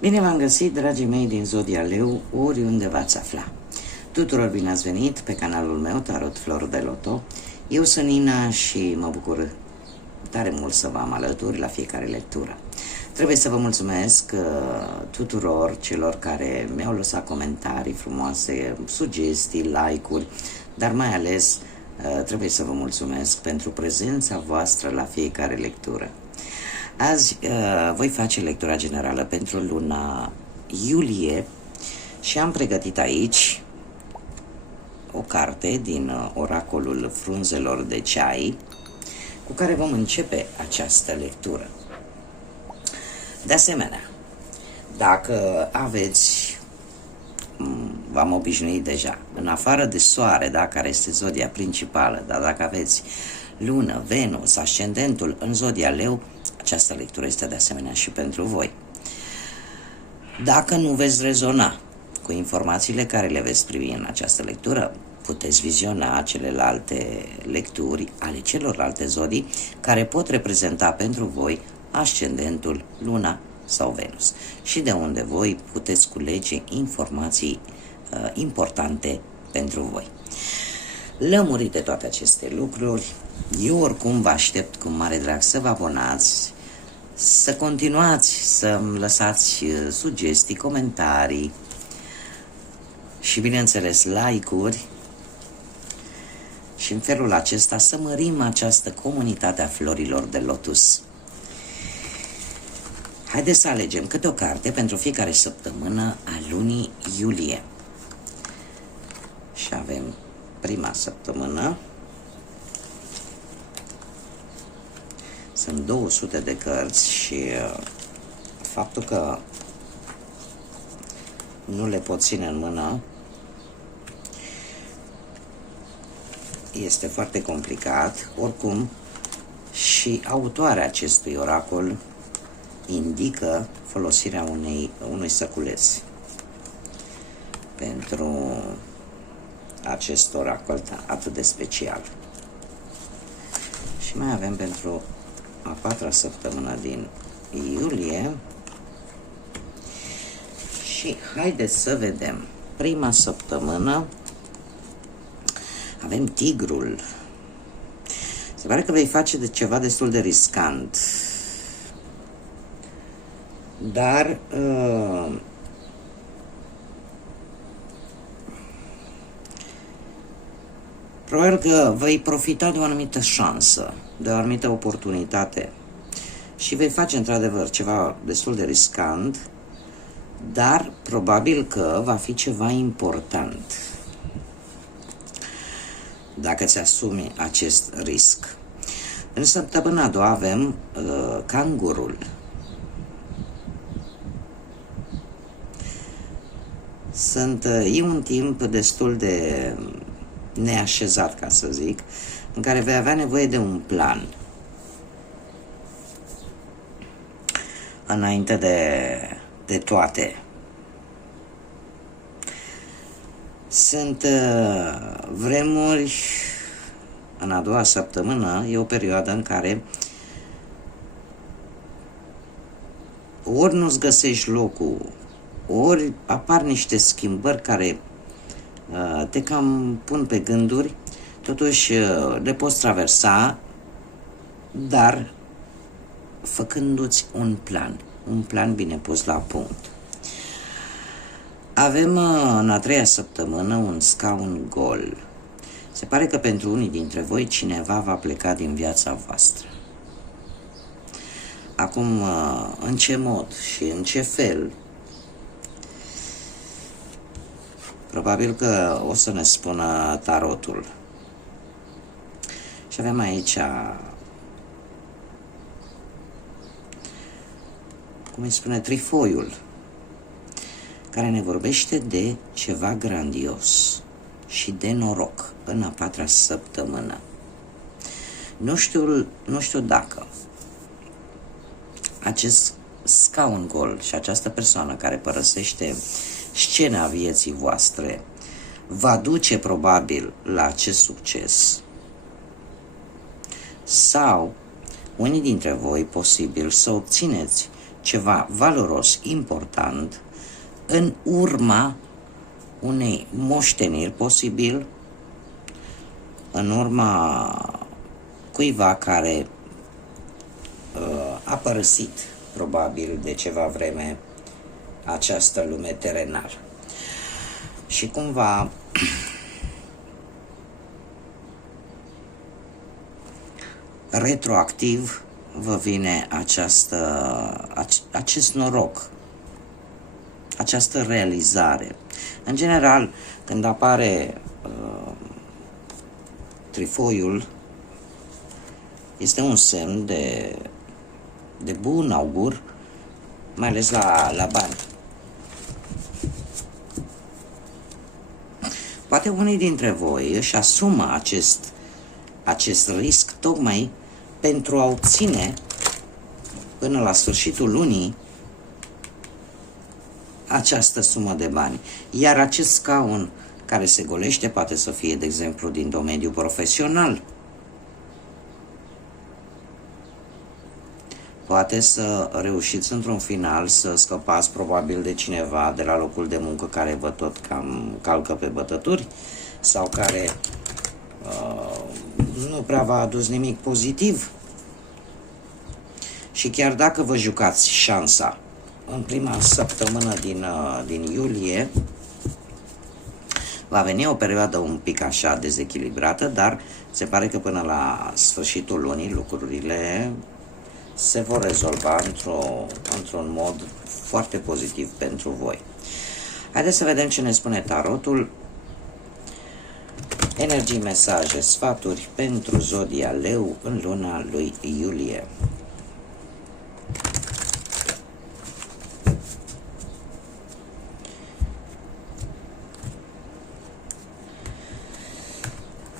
Bine v-am găsit, dragii mei din Zodia Leu, oriunde v-ați afla. Tuturor bine ați venit pe canalul meu, Tarot Flor de Loto. Eu sunt Nina și mă bucur tare mult să vă am alături la fiecare lectură. Trebuie să vă mulțumesc tuturor celor care mi-au lăsat comentarii frumoase, sugestii, like-uri, dar mai ales trebuie să vă mulțumesc pentru prezența voastră la fiecare lectură. Azi voi face lectura generală pentru luna iulie și am pregătit aici o carte din oracolul frunzelor de ceai cu care vom începe această lectură. De asemenea, dacă aveți, v-am obișnuit deja, în afară de soare, da, care este zodia principală, dar dacă aveți lună, Venus, ascendentul în zodia Leu, această lectură este de asemenea și pentru voi. Dacă nu veți rezona cu informațiile care le veți primi în această lectură, puteți viziona celelalte lecturi ale celorlalte zodii care pot reprezenta pentru voi ascendentul, luna sau Venus și de unde voi puteți culege informații importante pentru voi. Lămurite toate aceste lucruri, eu oricum vă aștept cu mare drag să vă abonați, să continuați să-mi lăsați sugestii, comentarii și, bineînțeles, like-uri și în felul acesta să mărim această comunitate a florilor de lotus. Haideți să alegem câte o carte pentru fiecare săptămână a lunii iulie. Și avem prima săptămână. Sunt 200 de cărți și faptul că nu le pot ține în mână este foarte complicat. Oricum, și autoarea acestui oracol indică folosirea unui săculeț pentru acest oracol atât de special. Și mai avem pentru a patra săptămână din iulie și haideți să vedem. Prima săptămână avem tigrul. Se pare că vei face de ceva destul de riscant, dar probabil că vei profita de o anumită șansă, de o anumită oportunitate și vei face într-adevăr ceva destul de riscant, dar probabil că va fi ceva important dacă ți asumi acest risc. În săptămâna a doua avem cangurul. E un timp destul de neașezat, ca să zic, în care vei avea nevoie de un plan înainte de toate. Sunt vremuri, în a doua săptămână, e o perioadă în care ori nu-ți găsești locul, ori apar niște schimbări care te cam pun pe gânduri, totuși le poți traversa, dar făcându-ți un plan bine pus la punct. Avem în a treia săptămână un scaun gol. Se pare că pentru unii dintre voi cineva va pleca din viața voastră. Acum, în ce mod și în ce fel? Probabil că o să ne spună tarotul. Și avem aici, cum îi spune, trifoiul, care ne vorbește de ceva grandios și de noroc în a patra săptămână. Nu știu dacă acest scaun gol și această persoană care părăsește scena vieții voastre va duce probabil la acest succes, sau unii dintre voi posibil să obțineți ceva valoros, important, în urma unei moșteniri, posibil, în urma cuiva care a părăsit, probabil, de ceva vreme această lume terenară. Și cumva retroactiv vă vine acest noroc, această realizare. În general, când apare trifoiul, este un semn de bun augur, mai ales la bani. Poate unii dintre voi își asumă acest risc tocmai pentru a obține până la sfârșitul lunii această sumă de bani. Iar acest scaun care se golește poate să fie, de exemplu, din domeniul profesional. Poate să reușiți într-un final să scăpați probabil de cineva de la locul de muncă care vă tot cam calcă pe bătături sau care nu prea v-a adus nimic pozitiv. Și chiar dacă vă jucați șansa în prima săptămână din iulie, va veni o perioadă un pic așa dezechilibrată, dar se pare că până la sfârșitul lunii lucrurile se vor rezolva într-un mod foarte pozitiv pentru voi. Haideți să vedem ce ne spune tarotul. Energii, mesaje, sfaturi pentru zodia Leu în luna lui iulie.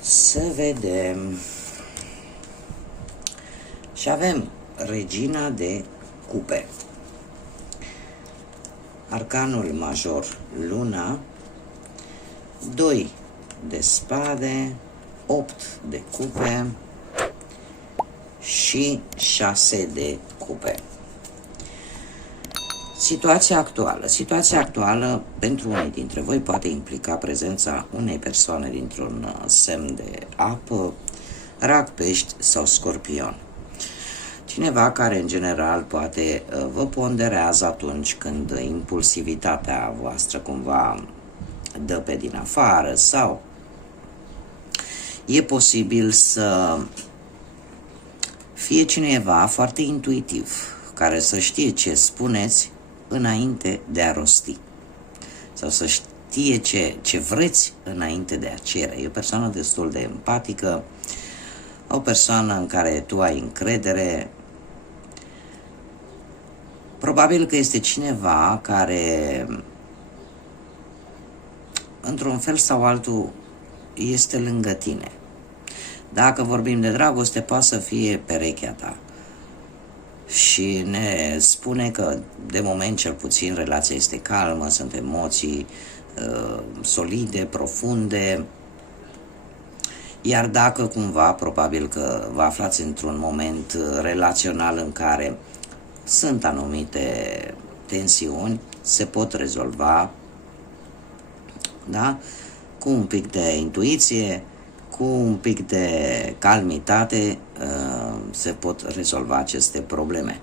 Să vedem. Și avem Regina de cupe. Arcanul major, luna, 2 de spade, 8 de cupe și 6 de cupe. Situația actuală pentru unii dintre voi poate implica prezența unei persoane dintr-un semn de apă, Rac, Pești sau Scorpion. Cineva care în general poate vă ponderează atunci când impulsivitatea voastră cumva dă pe din afară, sau e posibil să fie cineva foarte intuitiv, care să știe ce spuneți înainte de a rosti, sau să știe ce vreți înainte de a cere. E o persoană destul de empatică, o persoană în care tu ai încredere. Probabil că este cineva care, într-un fel sau altul, este lângă tine. Dacă vorbim de dragoste, poate să fie perechea ta și ne spune că, de moment cel puțin, relația este calmă, sunt emoții solide, profunde. Iar dacă cumva, probabil că vă aflați într-un moment relațional în care sunt anumite tensiuni, se pot rezolva, da? Cu un pic de intuiție, cu un pic de calmitate, se pot rezolva aceste probleme.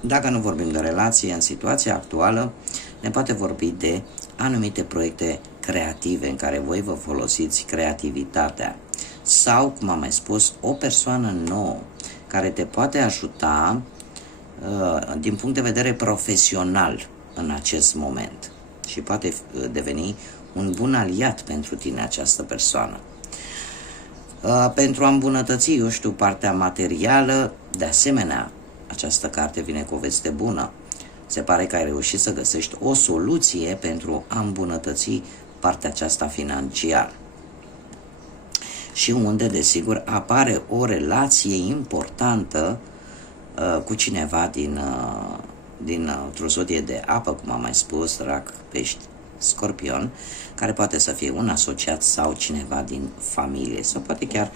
Dacă nu vorbim de relație, în situația actuală ne poate vorbi de anumite proiecte creative în care voi vă folosiți creativitatea, sau, cum am mai spus, o persoană nouă care te poate ajuta din punct de vedere profesional în acest moment și poate deveni un bun aliat pentru tine această persoană. Pentru a îmbunătăți, eu știu, partea materială, de asemenea, această carte vine cu o veste bună. Se pare că ai reușit să găsești o soluție pentru a îmbunătăți partea aceasta financiară. Și unde, desigur, apare o relație importantă cu cineva dintr-o zodie de apă, cum am mai spus, Rac, Pești, Scorpion, care poate să fie un asociat sau cineva din familie, sau poate chiar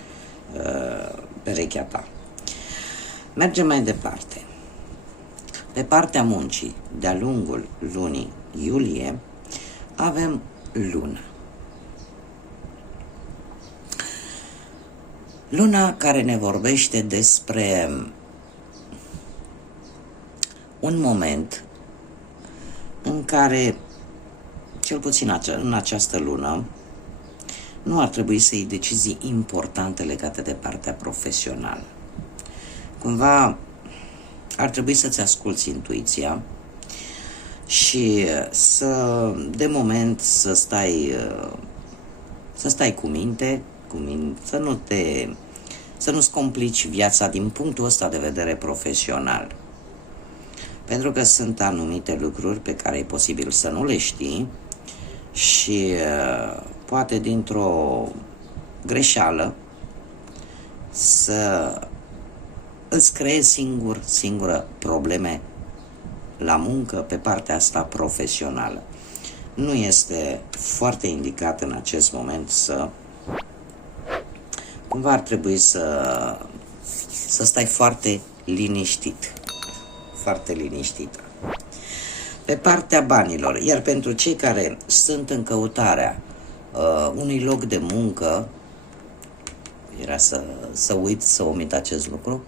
perechea ta. Mergem mai departe. Pe partea muncii, de-a lungul lunii iulie, avem luna. Luna care ne vorbește despre un moment în care, cel puțin în această lună, nu ar trebui să iei decizii importante legate de partea profesională. Cumva ar trebui să-ți asculți intuiția și de moment să stai cu minte, să nu-ți complici viața din punctul ăsta de vedere profesional. Pentru că sunt anumite lucruri pe care e posibil să nu le știi și poate dintr-o greșeală să îți creezi singură probleme la muncă pe partea asta profesională. Nu este foarte indicat în acest moment cumva ar trebui să stai foarte liniștit. Foarte liniștită. Pe partea banilor, iar pentru cei care sunt în căutarea unui loc de muncă, era să omit acest lucru,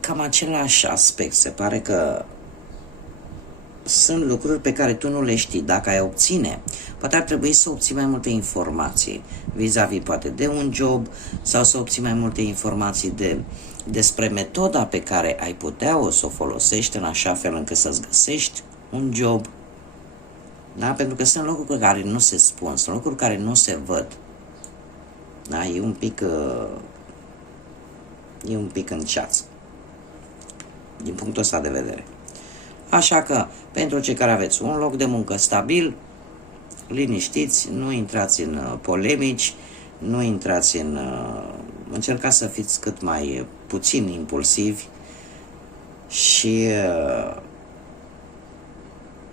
cam același aspect. Se pare că sunt lucruri pe care tu nu le știi. Dacă ai obține, poate ar trebui să obții mai multe informații vis-a-vis poate de un job sau să obții mai multe informații despre metoda pe care ai putea să o folosești în așa fel încât să-ți găsești un job. Da? Pentru că sunt lucruri care nu se spun, sunt lucruri care nu se văd. Da? E un pic în ceață din punctul ăsta de vedere. Așa că, pentru cei care aveți un loc de muncă stabil, liniștiți, nu intrați în polemici, nu intrați încercați să fiți cât mai puțin impulsivi și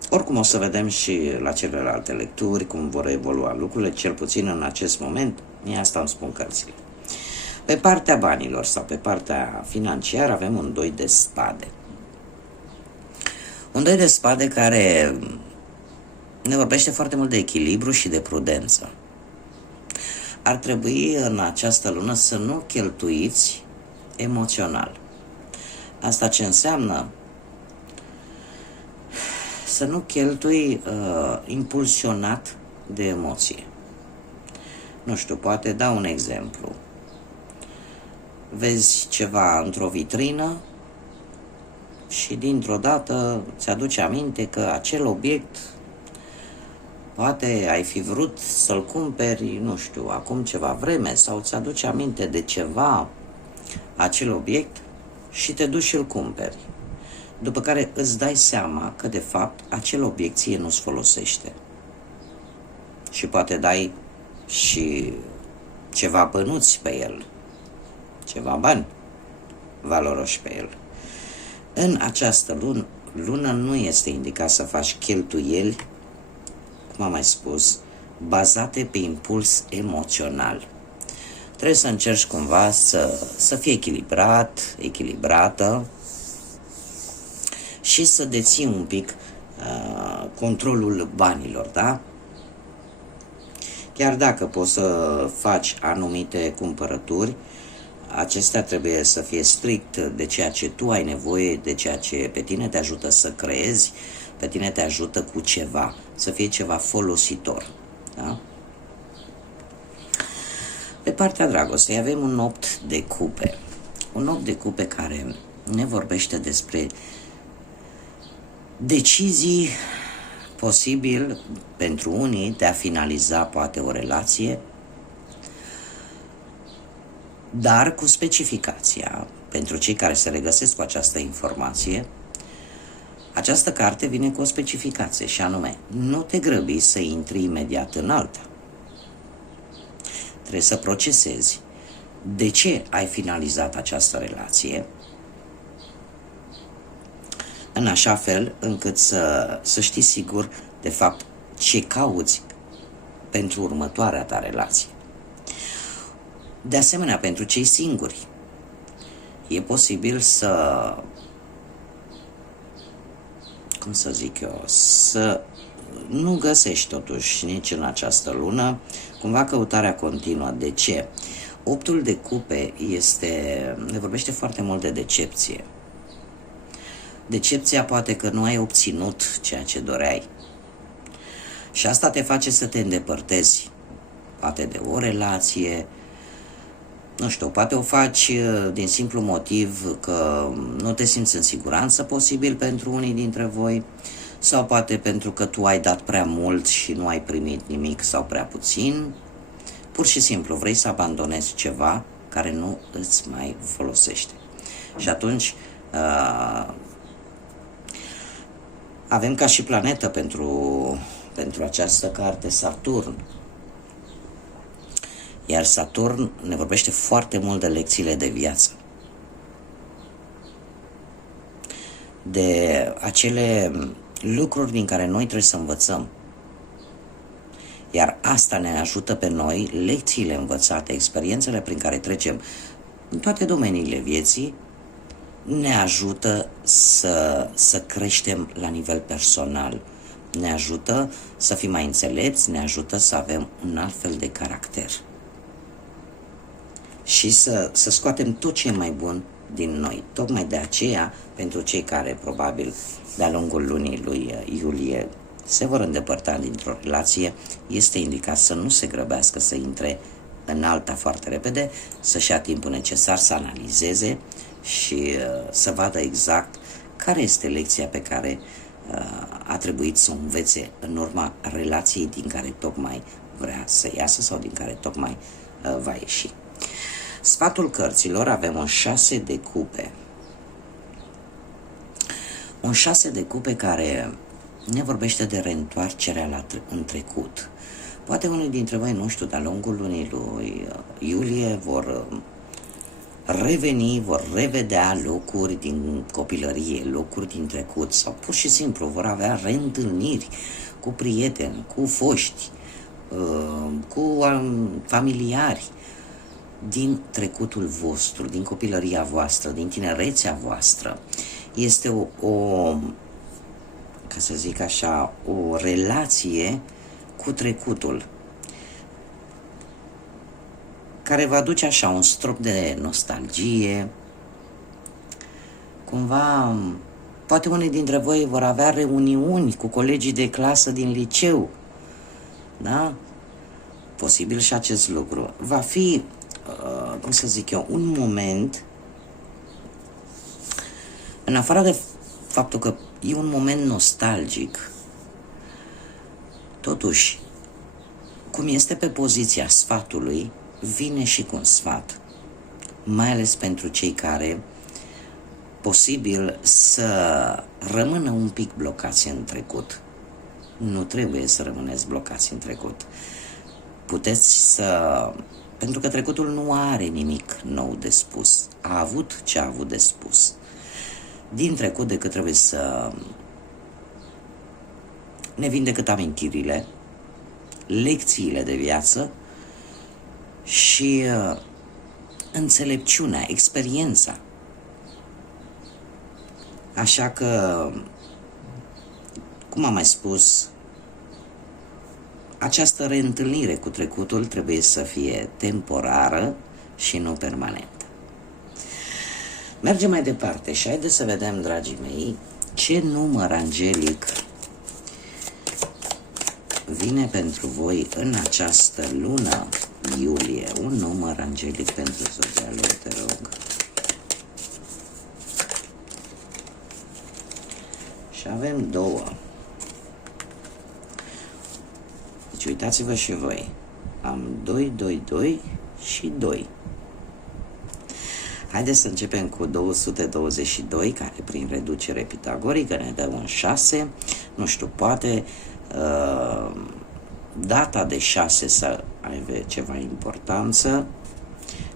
oricum o să vedem și la celelalte lecturi cum vor evolua lucrurile, cel puțin în acest moment, asta îmi spun cărțile. Pe partea banilor sau pe partea financiară avem un 2 de spade. Un 2 de spade care ne vorbește foarte mult de echilibru și de prudență. Ar trebui în această lună să nu cheltuiți emoțional. Asta ce înseamnă? Să nu cheltui impulsionat de emoție. Nu știu, poate dau un exemplu. Vezi ceva într-o vitrină și dintr-o dată ți-aduce aminte că acel obiect poate ai fi vrut să-l cumperi, nu știu, acum ceva vreme sau ți-aduce aminte de ceva, acel obiect și te duci și îl cumperi. După care îți dai seama că de fapt acel obiect ție nu-ți folosește. Și poate dai și ceva bănuți pe el, ceva bani valoroși pe el. În această lună nu este indicat să faci cheltuieli, cum am mai spus, bazate pe impuls emoțional. Trebuie să încerci cumva să fii echilibrată și să deții un pic controlul banilor, da? Chiar dacă poți să faci anumite cumpărături, acestea trebuie să fie strict de ceea ce tu ai nevoie, de ceea ce pe tine te ajută să creezi, pe tine te ajută cu ceva, să fie ceva folositor. Da? Pe partea dragostei avem un 8 de cupe. Un 8 de cupe care ne vorbește despre decizii posibil pentru unii de a finaliza poate o relație, dar cu specificația, pentru cei care se regăsesc cu această informație, această carte vine cu o specificație și anume, nu te grăbi să intri imediat în alta. Trebuie să procesezi de ce ai finalizat această relație, în așa fel încât să știi sigur, de fapt, ce cauți pentru următoarea ta relație. De asemenea, pentru cei singuri, e posibil să, cum să zic eu, să nu găsești totuși nici în această lună, cumva căutarea continuă. De ce? Optul de cupe ne vorbește foarte mult de decepție. Decepția poate că nu ai obținut ceea ce doreai. Și asta te face să te îndepărtezi, poate de o relație, nu știu, poate o faci din simplu motiv că nu te simți în siguranță, posibil pentru unii dintre voi, sau poate pentru că tu ai dat prea mult și nu ai primit nimic sau prea puțin. Pur și simplu vrei să abandonezi ceva care nu îți mai folosește. Și atunci avem ca și planetă pentru această carte Saturn. Iar Saturn ne vorbește foarte mult de lecțiile de viață. De acele lucruri din care noi trebuie să învățăm. Iar asta ne ajută pe noi, lecțiile învățate, experiențele prin care trecem în toate domeniile vieții, ne ajută să creștem la nivel personal. Ne ajută să fim mai înțelepți, ne ajută să avem un alt fel de caracter. Și să scoatem tot ce e mai bun din noi. Tocmai de aceea, pentru cei care probabil de-a lungul lunii lui iulie se vor îndepărta dintr-o relație, este indicat să nu se grăbească să intre în alta foarte repede, să-și ia timpul necesar să analizeze și să vadă exact care este lecția pe care a trebuit să o învețe în urma relației din care tocmai vrea să iasă sau din care tocmai va ieși. Sfatul cărților, avem un 6 de cupe. Un 6 de cupe care ne vorbește de reîntoarcerea în trecut. Poate unii dintre voi, nu știu, de-a lungul lunii lui iulie vor reveni, vor revedea lucruri din copilărie, lucruri din trecut sau pur și simplu vor avea reîntâlniri cu prieteni, cu foști, cu familiari din trecutul vostru, din copilăria voastră, din tinerețea voastră. Este ca să zic așa, o relație cu trecutul care va aduce așa un strop de nostalgie. Cumva, poate unii dintre voi vor avea reuniuni cu colegii de clasă din liceu, da? Posibil și acest lucru. Va fi, cum să zic eu, un moment, în afară de faptul că e un moment nostalgic, totuși, cum este pe poziția sfatului, vine și cu un sfat, mai ales pentru cei care posibil să rămână un pic blocați în trecut. Nu trebuie să rămâneți blocați în trecut. Puteți pentru că trecutul nu are nimic nou de spus. A avut ce a avut de spus. Din trecut decât trebuie să ne vin decât amintirile, lecțiile de viață și înțelepciunea, experiența. Așa că, cum am mai spus, această reîntâlnire cu trecutul trebuie să fie temporară și nu permanentă. Mergem mai departe și haideți să vedem, dragii mei, ce număr angelic vine pentru voi în această lună iulie. Un număr angelic pentru zodia lor, te rog. Și avem două. Deci uitați-vă și voi. Am 2, 2, 2 și 2. Haideți să începem cu 222, care prin reducere pitagorică ne dă un 6. Nu știu, poate data de 6 să aibă ceva importanță,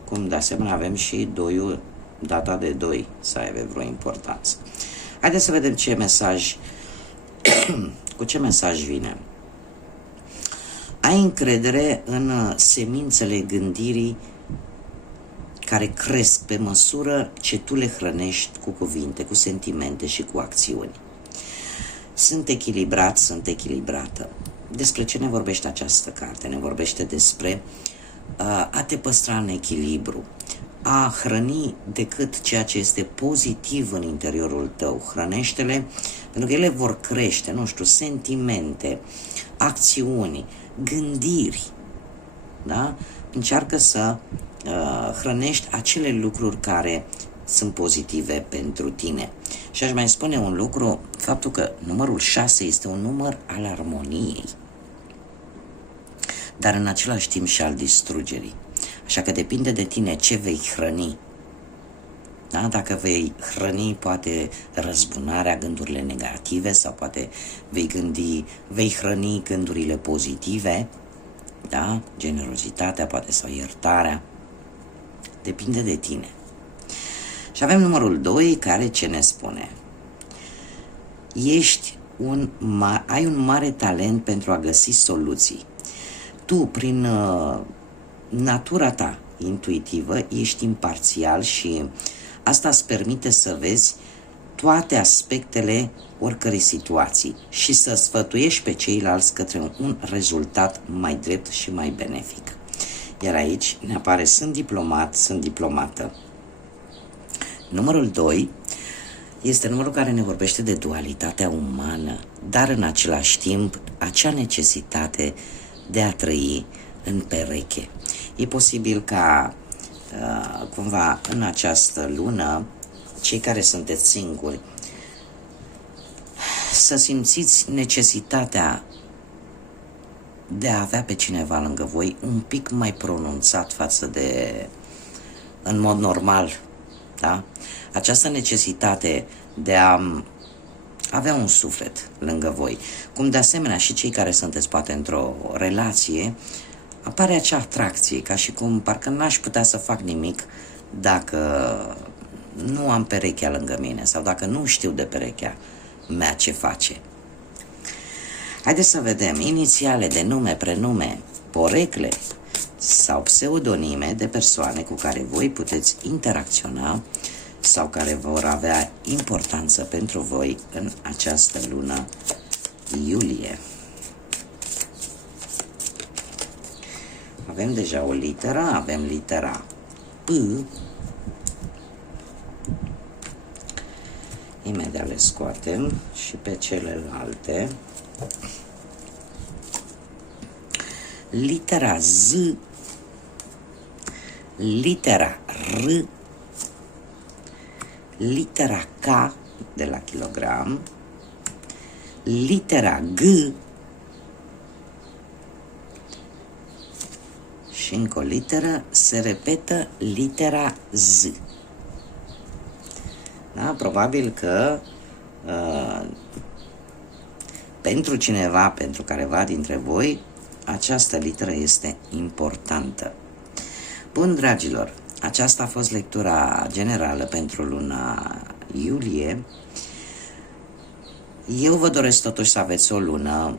cum de asemenea avem și 2, data de 2 să aibă vreo importanță. Haideți să vedem ce mesaj, cu ce mesaj vine. Ai încredere în semințele gândirii care cresc pe măsură ce tu le hrănești cu cuvinte, cu sentimente și cu acțiuni. Sunt echilibrat, sunt echilibrată. Despre ce ne vorbește această carte? Ne vorbește despre a te păstra în echilibru, a hrăni decât ceea ce este pozitiv în interiorul tău. Hrănește-le, pentru că ele vor crește, nu știu, sentimente, acțiuni, gândiri. Da? Încearcă să hrănești acele lucruri care sunt pozitive pentru tine. Și aș mai spune un lucru, faptul că numărul 6 este un număr al armoniei, dar în același timp și al distrugerii. Așa că depinde de tine ce vei hrăni. Da? Dacă vei hrăni poate răzbunarea, gândurile negative, sau poate vei hrăni gândurile pozitive, da? Generozitatea poate, sau iertarea. Depinde de tine. Și avem numărul 2 care ce ne spune? Ai un mare talent pentru a găsi soluții. Tu, prin natura ta intuitivă, ești imparțial și asta îți permite să vezi toate aspectele oricărei situații și să sfătuiești pe ceilalți către un rezultat mai drept și mai benefic. Iar aici ne apare sunt diplomat, sunt diplomată. Numărul 2 este numărul care ne vorbește de dualitatea umană, dar în același timp acea necesitate de a trăi în pereche. E posibil ca cumva în această lună, cei care sunteți singuri, să simțiți necesitatea de a avea pe cineva lângă voi un pic mai pronunțat față de în mod normal, da? Această necesitate de a avea un suflet lângă voi, cum de asemenea și cei care sunteți poate într-o relație, apare acea atracție, ca și cum parcă n-aș putea să fac nimic dacă nu am perechea lângă mine sau dacă nu știu de perechea mea ce face. Haideți să vedem inițiale de nume, prenume, porecle sau pseudonime de persoane cu care voi puteți interacționa sau care vor avea importanță pentru voi în această lună iulie. Avem deja o literă, avem litera P. Imediat le scoatem și pe celelalte. Litera Z, litera R, litera K de la kilogram, litera G și încă o literă, se repetă litera Z. Da? Probabil că pentru cineva, pentru careva dintre voi, această literă este importantă. Bun, dragilor, aceasta a fost lectura generală pentru luna iulie. Eu vă doresc totuși să aveți o lună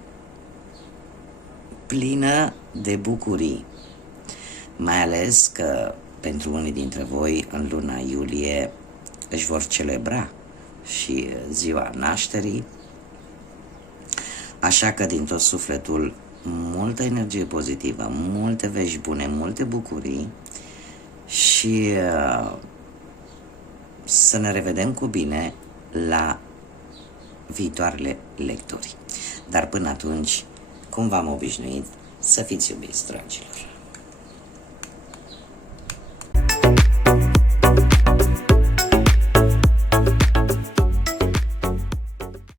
plină de bucurii, mai ales că pentru unii dintre voi în luna iulie își vor celebra și ziua nașterii, așa că din tot sufletul multă energie pozitivă, multe vești bune, multe bucurii și să ne revedem cu bine la viitoarele lecturi. Dar până atunci, cum v-am obișnuit, să fiți iubiți, dragilor!